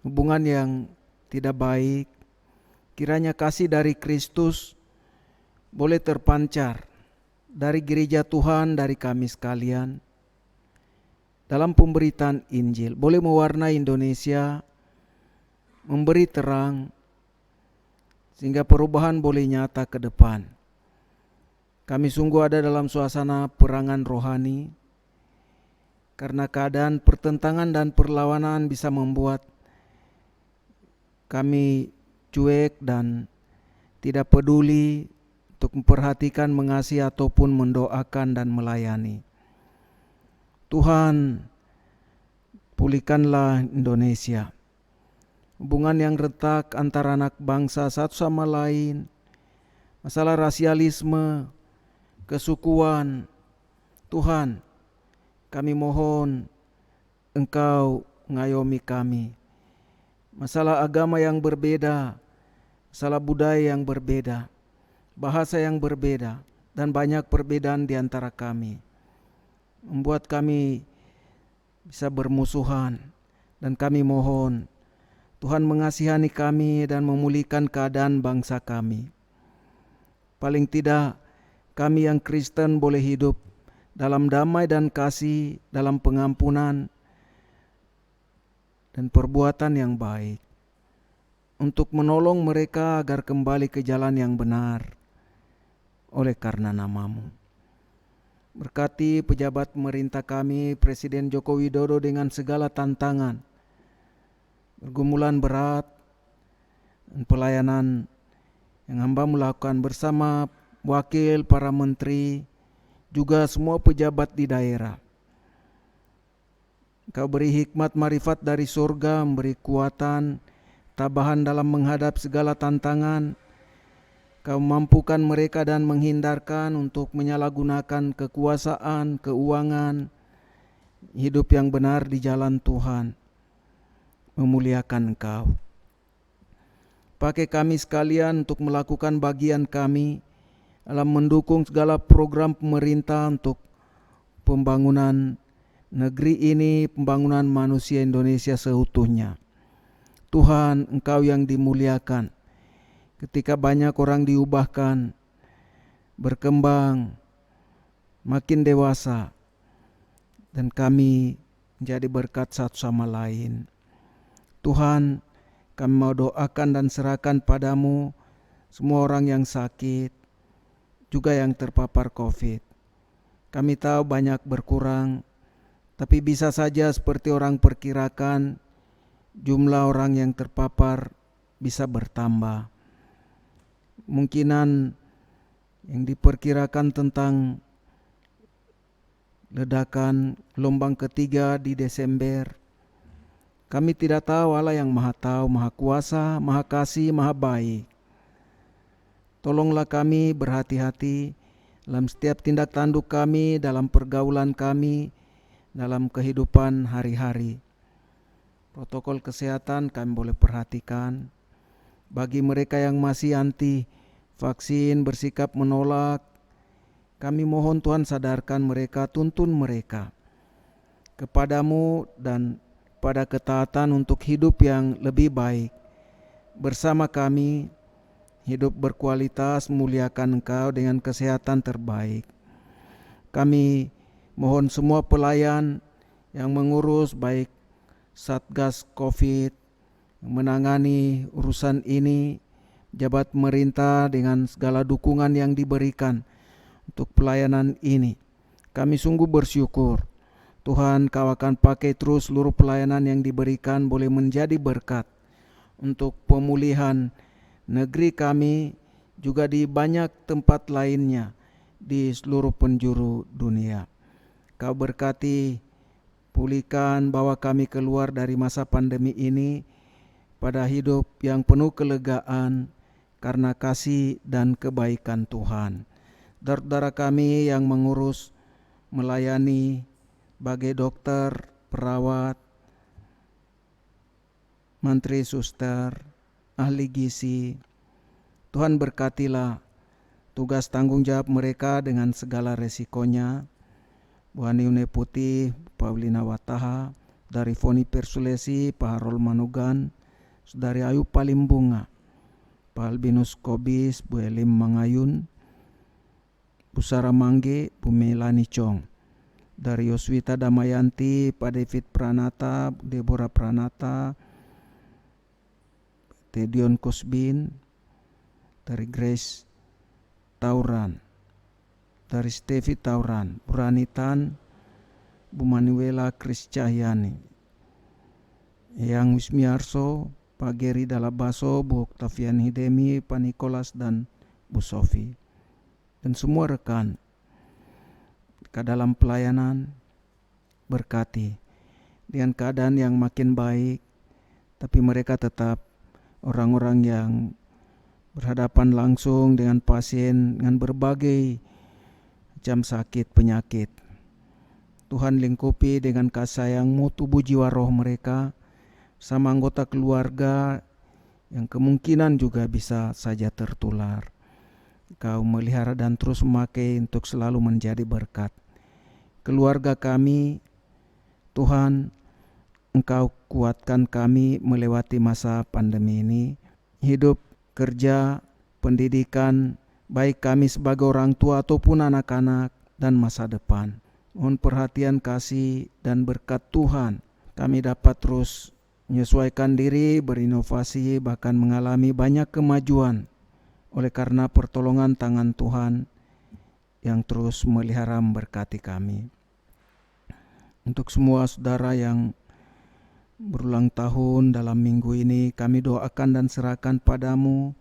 hubungan yang tidak baik. Kiranya kasih dari Kristus boleh terpancar dari gereja Tuhan, dari kami sekalian, dalam pemberitaan Injil, boleh mewarnai Indonesia, memberi terang, sehingga perubahan boleh nyata ke depan. Kami sungguh ada dalam suasana perangan rohani, karena keadaan pertentangan dan perlawanan bisa membuat kami cuek dan tidak peduli untuk memperhatikan, mengasihi ataupun mendoakan dan melayani. Tuhan, pulihkanlah Indonesia. Hubungan yang retak antara anak bangsa satu sama lain, masalah rasialisme, kesukuan. Tuhan, kami mohon Engkau mengayomi kami. Masalah agama yang berbeda, masalah budaya yang berbeda, bahasa yang berbeda, dan banyak perbedaan di antara kami, membuat kami bisa bermusuhan. Dan kami mohon Tuhan mengasihani kami dan memulihkan keadaan bangsa kami. Paling tidak kami yang Kristen boleh hidup dalam damai dan kasih, dalam pengampunan dan perbuatan yang baik, untuk menolong mereka agar kembali ke jalan yang benar oleh karena nama-Mu. Berkati pejabat pemerintah kami, Presiden Joko Widodo, dengan segala tantangan, pergumulan berat, dan pelayanan yang hamba melakukan bersama wakil, para menteri, juga semua pejabat di daerah. Kau beri hikmat marifat dari surga, memberi kuatan, tabahan dalam menghadap segala tantangan. Kau mampukan mereka dan menghindarkan untuk menyalahgunakan kekuasaan, keuangan, hidup yang benar di jalan Tuhan, memuliakan Engkau. Pakai kami sekalian untuk melakukan bagian kami dalam mendukung segala program pemerintah untuk pembangunan negeri ini, pembangunan manusia Indonesia seutuhnya. Tuhan, Engkau yang dimuliakan. Ketika banyak orang diubahkan, berkembang, makin dewasa, dan kami menjadi berkat satu sama lain. Tuhan, kami mau doakan dan serahkan padamu semua orang yang sakit, juga yang terpapar COVID. Kami tahu banyak berkurang, tapi bisa saja seperti orang perkirakan, jumlah orang yang terpapar bisa bertambah. Kemungkinan yang diperkirakan tentang ledakan gelombang ketiga di Desember, kami tidak tahu. Allah yang Maha Tahu, Maha Kuasa, Maha Kasih, Maha Baik. Tolonglah kami berhati-hati dalam setiap tindak tanduk kami, dalam pergaulan kami, dalam kehidupan hari-hari. Protokol kesehatan kami boleh perhatikan. Bagi mereka yang masih anti vaksin, bersikap menolak, kami mohon Tuhan sadarkan mereka, tuntun mereka kepadamu dan pada ketaatan untuk hidup yang lebih baik. Bersama kami, hidup berkualitas, memuliakan Engkau dengan kesehatan terbaik. Kami mohon semua pelayan yang mengurus, baik Satgas COVID, menangani urusan ini, jabat pemerintah dengan segala dukungan yang diberikan untuk pelayanan ini. Kami sungguh bersyukur. Tuhan, Kau akan pakai terus seluruh pelayanan yang diberikan boleh menjadi berkat untuk pemulihan negeri kami, juga di banyak tempat lainnya di seluruh penjuru dunia. Kau berkati, pulihkan, bawa kami keluar dari masa pandemi ini pada hidup yang penuh kelegaan karena kasih dan kebaikan Tuhan. Saudara kami yang mengurus, melayani sebagai dokter, perawat, mantri suster, ahli gizi, Tuhan berkatilah tugas tanggung jawab mereka dengan segala resikonya. Bu Ani Une Putih, Paulina Wataha, dari Foni Persulesi, Pak Harol Manugan, Saudari Ayu Palimbunga, Pak Albinus Kobis, Bu Elim Mangayun, Bu Sara Mangge, Bu Melani Chong, dari Yoswita Damayanti, Pak David Pranata, Bu Deborah Pranata, Tedion Kosbin, dari Grace Tauran, dari Stevi Tauran, Bu Ranitan, Bu Manuela Kris Cahyani, Yang Wismiarso, Pak Geri Dalabaso, Bu Octavian Hidemi, Pak Nikolas, dan Bu Sofi, dan semua rekan ke dalam pelayanan. Berkati dengan keadaan yang makin baik, tapi mereka tetap orang-orang yang berhadapan langsung dengan pasien dengan berbagai macam sakit penyakit. Tuhan lingkupi dengan kasih sayang-Mu tubuh jiwa roh mereka sama anggota keluarga yang kemungkinan juga bisa saja tertular. Kau melihara dan terus memakai untuk selalu menjadi berkat. Keluarga kami, Tuhan, Engkau kuatkan kami melewati masa pandemi ini. Hidup, kerja, pendidikan, baik kami sebagai orang tua ataupun anak-anak dan masa depan. Mohon perhatian kasih dan berkat Tuhan. Kami dapat terus menyesuaikan diri, berinovasi, bahkan mengalami banyak kemajuan oleh karena pertolongan tangan Tuhan yang terus melihara memberkati kami. Untuk semua saudara yang berulang tahun dalam minggu ini, kami doakan dan serahkan padamu.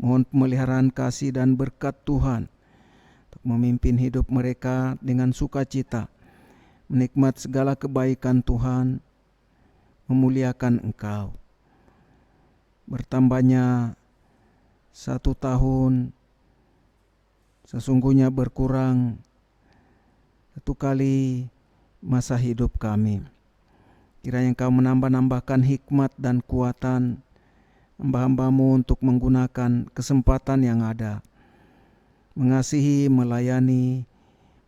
Mohon pemeliharaan kasih dan berkat Tuhan untuk memimpin hidup mereka dengan sukacita, menikmat segala kebaikan Tuhan, memuliakan Engkau. Bertambahnya 1 tahun sesungguhnya berkurang 1 kali masa hidup kami. Kiranya Engkau menambah-nambahkan hikmat dan kuatan hamba-hamba-Mu untuk menggunakan kesempatan yang ada, mengasihi, melayani,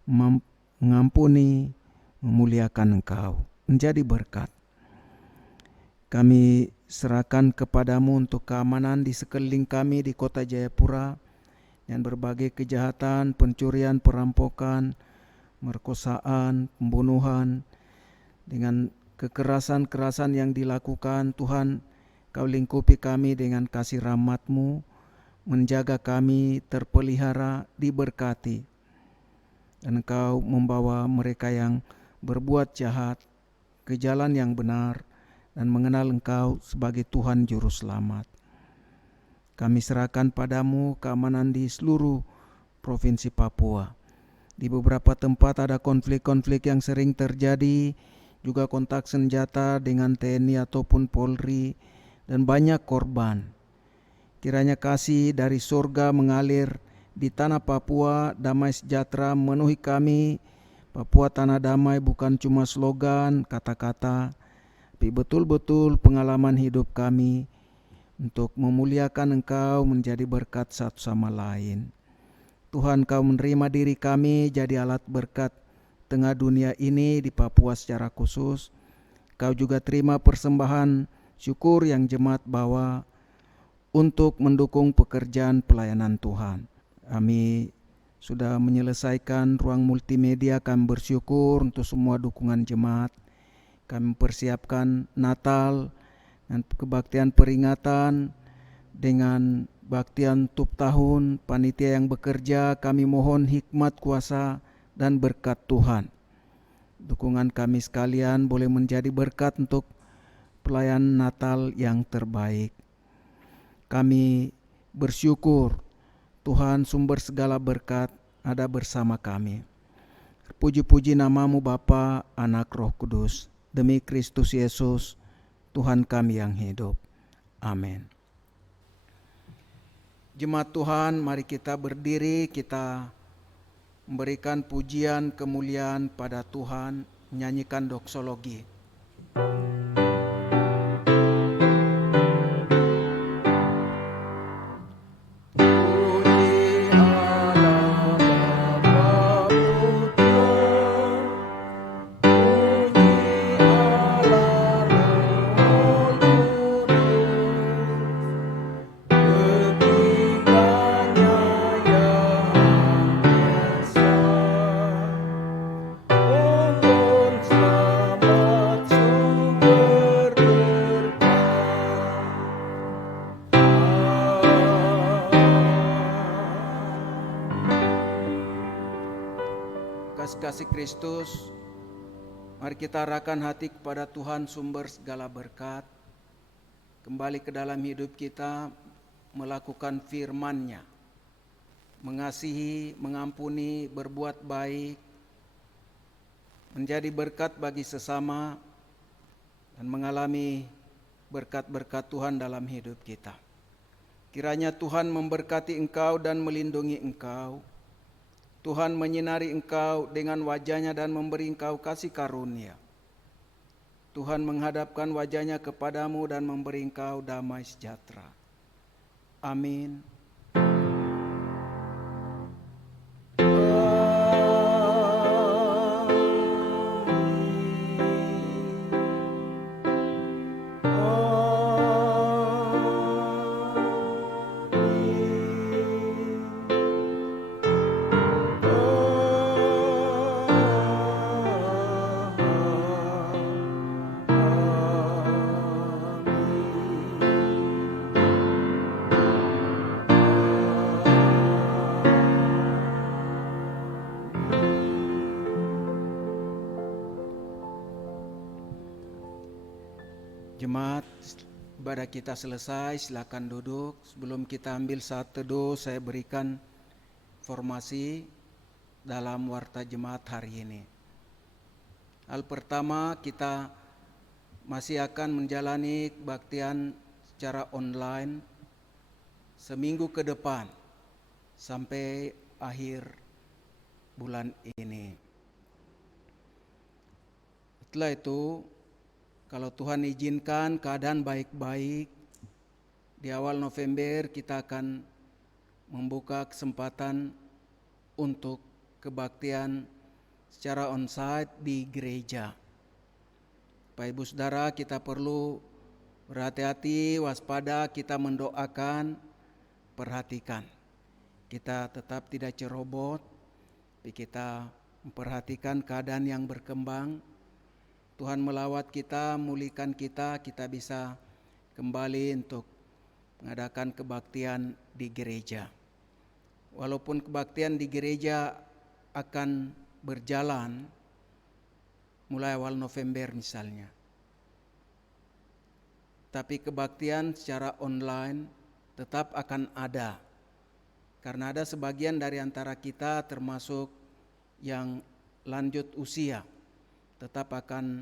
mengampuni, memuliakan Engkau, menjadi berkat. Kami serahkan kepadamu untuk keamanan di sekeliling kami di kota Jayapura, dan berbagai kejahatan, pencurian, perampokan, merkosaan, pembunuhan, dengan kekerasan-kerasan yang dilakukan. Tuhan, Kau lingkupi kami dengan kasih rahmat-Mu, menjaga kami terpelihara, diberkati. Dan Engkau membawa mereka yang berbuat jahat ke jalan yang benar dan mengenal Engkau sebagai Tuhan Juru Selamat. Kami serahkan padamu keamanan di seluruh Provinsi Papua. Di beberapa tempat ada konflik-konflik yang sering terjadi, juga kontak senjata dengan TNI ataupun Polri, dan banyak korban. Kiranya kasih dari surga mengalir di tanah Papua, damai sejahtera memenuhi kami. Papua tanah damai bukan cuma slogan, kata-kata, tapi betul-betul pengalaman hidup kami untuk memuliakan Engkau, menjadi berkat satu sama lain. Tuhan, Kau menerima diri kami jadi alat berkat tengah dunia ini di Papua secara khusus. Kau juga terima persembahan syukur yang jemaat bawa untuk mendukung pekerjaan pelayanan Tuhan. Kami sudah menyelesaikan ruang multimedia, kami bersyukur untuk semua dukungan jemaat. Kami mempersiapkan Natal dan kebaktian peringatan dengan baktian tutup tahun. Panitia yang bekerja, kami mohon hikmat, kuasa, dan berkat Tuhan. Dukungan kami sekalian boleh menjadi berkat untuk pelayanan Natal yang terbaik. Kami bersyukur Tuhan sumber segala berkat ada bersama kami. Puji-puji nama-Mu Bapa, Anak, Roh Kudus. Demi Kristus Yesus, Tuhan kami yang hidup. Amin. Jemaat Tuhan, mari kita berdiri, kita memberikan pujian kemuliaan pada Tuhan, menyanyikan doksologi. Kasih Kristus, mari kita arahkan hati kepada Tuhan sumber segala berkat. Kembali ke dalam hidup kita, melakukan firman-Nya, mengasihi, mengampuni, berbuat baik, menjadi berkat bagi sesama, dan mengalami berkat-berkat Tuhan dalam hidup kita. Kiranya Tuhan memberkati engkau dan melindungi engkau. Tuhan menyinari engkau dengan wajah-Nya dan memberi engkau kasih karunia. Tuhan menghadapkan wajah-Nya kepadamu dan memberi engkau damai sejahtera. Amin. Jemaat, ibadah kita selesai, silakan duduk. Sebelum kita ambil saat teduh, saya berikan informasi dalam warta jemaat hari ini. Hal pertama, kita masih akan menjalani kebaktian secara online seminggu ke depan sampai akhir bulan ini. Setelah itu, kalau Tuhan izinkan keadaan baik-baik, di awal November kita akan membuka kesempatan untuk kebaktian secara onsite di gereja. Bapak Ibu Saudara, kita perlu berhati-hati, waspada, kita mendoakan, perhatikan. Kita tetap tidak ceroboh, tapi kita memperhatikan keadaan yang berkembang. Tuhan melawat kita, memulihkan kita, kita bisa kembali untuk mengadakan kebaktian di gereja. Walaupun kebaktian di gereja akan berjalan mulai awal November misalnya, tapi kebaktian secara online tetap akan ada. Karena ada sebagian dari antara kita termasuk yang lanjut usia, tetap akan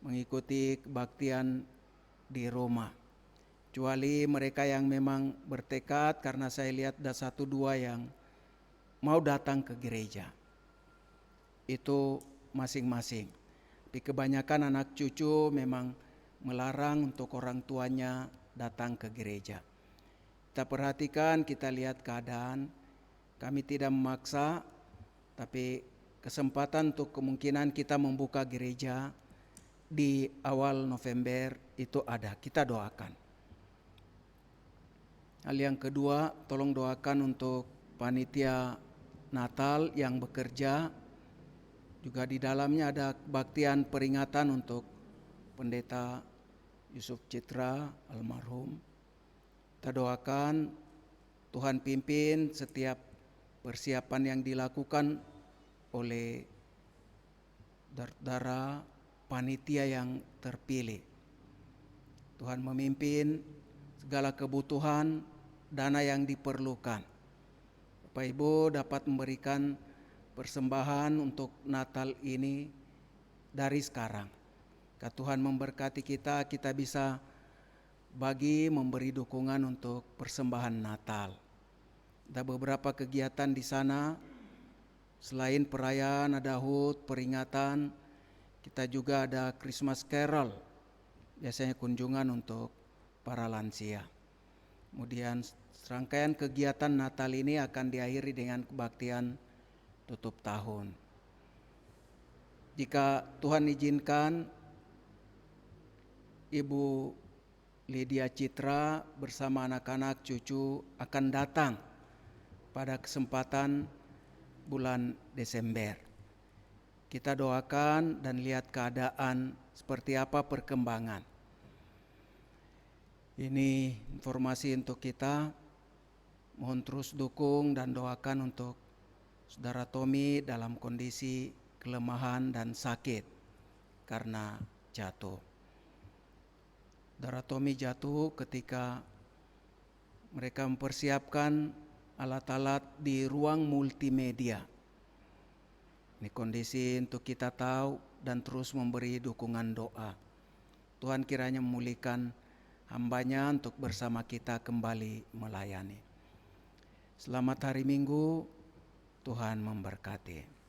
mengikuti kebaktian di Roma. Kecuali mereka yang memang bertekad, karena saya lihat ada 1-2 yang mau datang ke gereja. Itu masing-masing. Tapi kebanyakan anak cucu memang melarang untuk orang tuanya datang ke gereja. Kita perhatikan, kita lihat keadaan. Kami tidak memaksa, tapi kesempatan untuk kemungkinan kita membuka gereja di awal November itu ada. Kita doakan. Hal yang kedua, tolong doakan untuk panitia Natal yang bekerja. Juga di dalamnya ada kebaktian peringatan untuk Pendeta Yusuf Citra almarhum. Kita doakan Tuhan pimpin setiap persiapan yang dilakukan oleh saudara panitia yang terpilih. Tuhan memimpin segala kebutuhan, dana yang diperlukan. Bapak Ibu dapat memberikan persembahan untuk Natal ini dari sekarang. Kalau Tuhan memberkati kita, kita bisa bagi memberi dukungan untuk persembahan Natal. Ada beberapa kegiatan di sana. Selain perayaan ada HUT, peringatan, kita juga ada Christmas Carol, biasanya kunjungan untuk para lansia. Kemudian serangkaian kegiatan Natal ini akan diakhiri dengan kebaktian tutup tahun. Jika Tuhan izinkan, Ibu Lydia Citra bersama anak-anak cucu akan datang pada kesempatan bulan Desember. Kita doakan dan lihat keadaan seperti apa perkembangan. Ini informasi untuk kita. Mohon terus dukung dan doakan untuk Saudara Tommy dalam kondisi kelemahan dan sakit karena jatuh. Saudara Tommy jatuh ketika mereka mempersiapkan alat-alat di ruang multimedia. Ini kondisi untuk kita tahu dan terus memberi dukungan doa. Tuhan kiranya memulihkan hambanya untuk bersama kita kembali melayani. Selamat hari Minggu, Tuhan memberkati.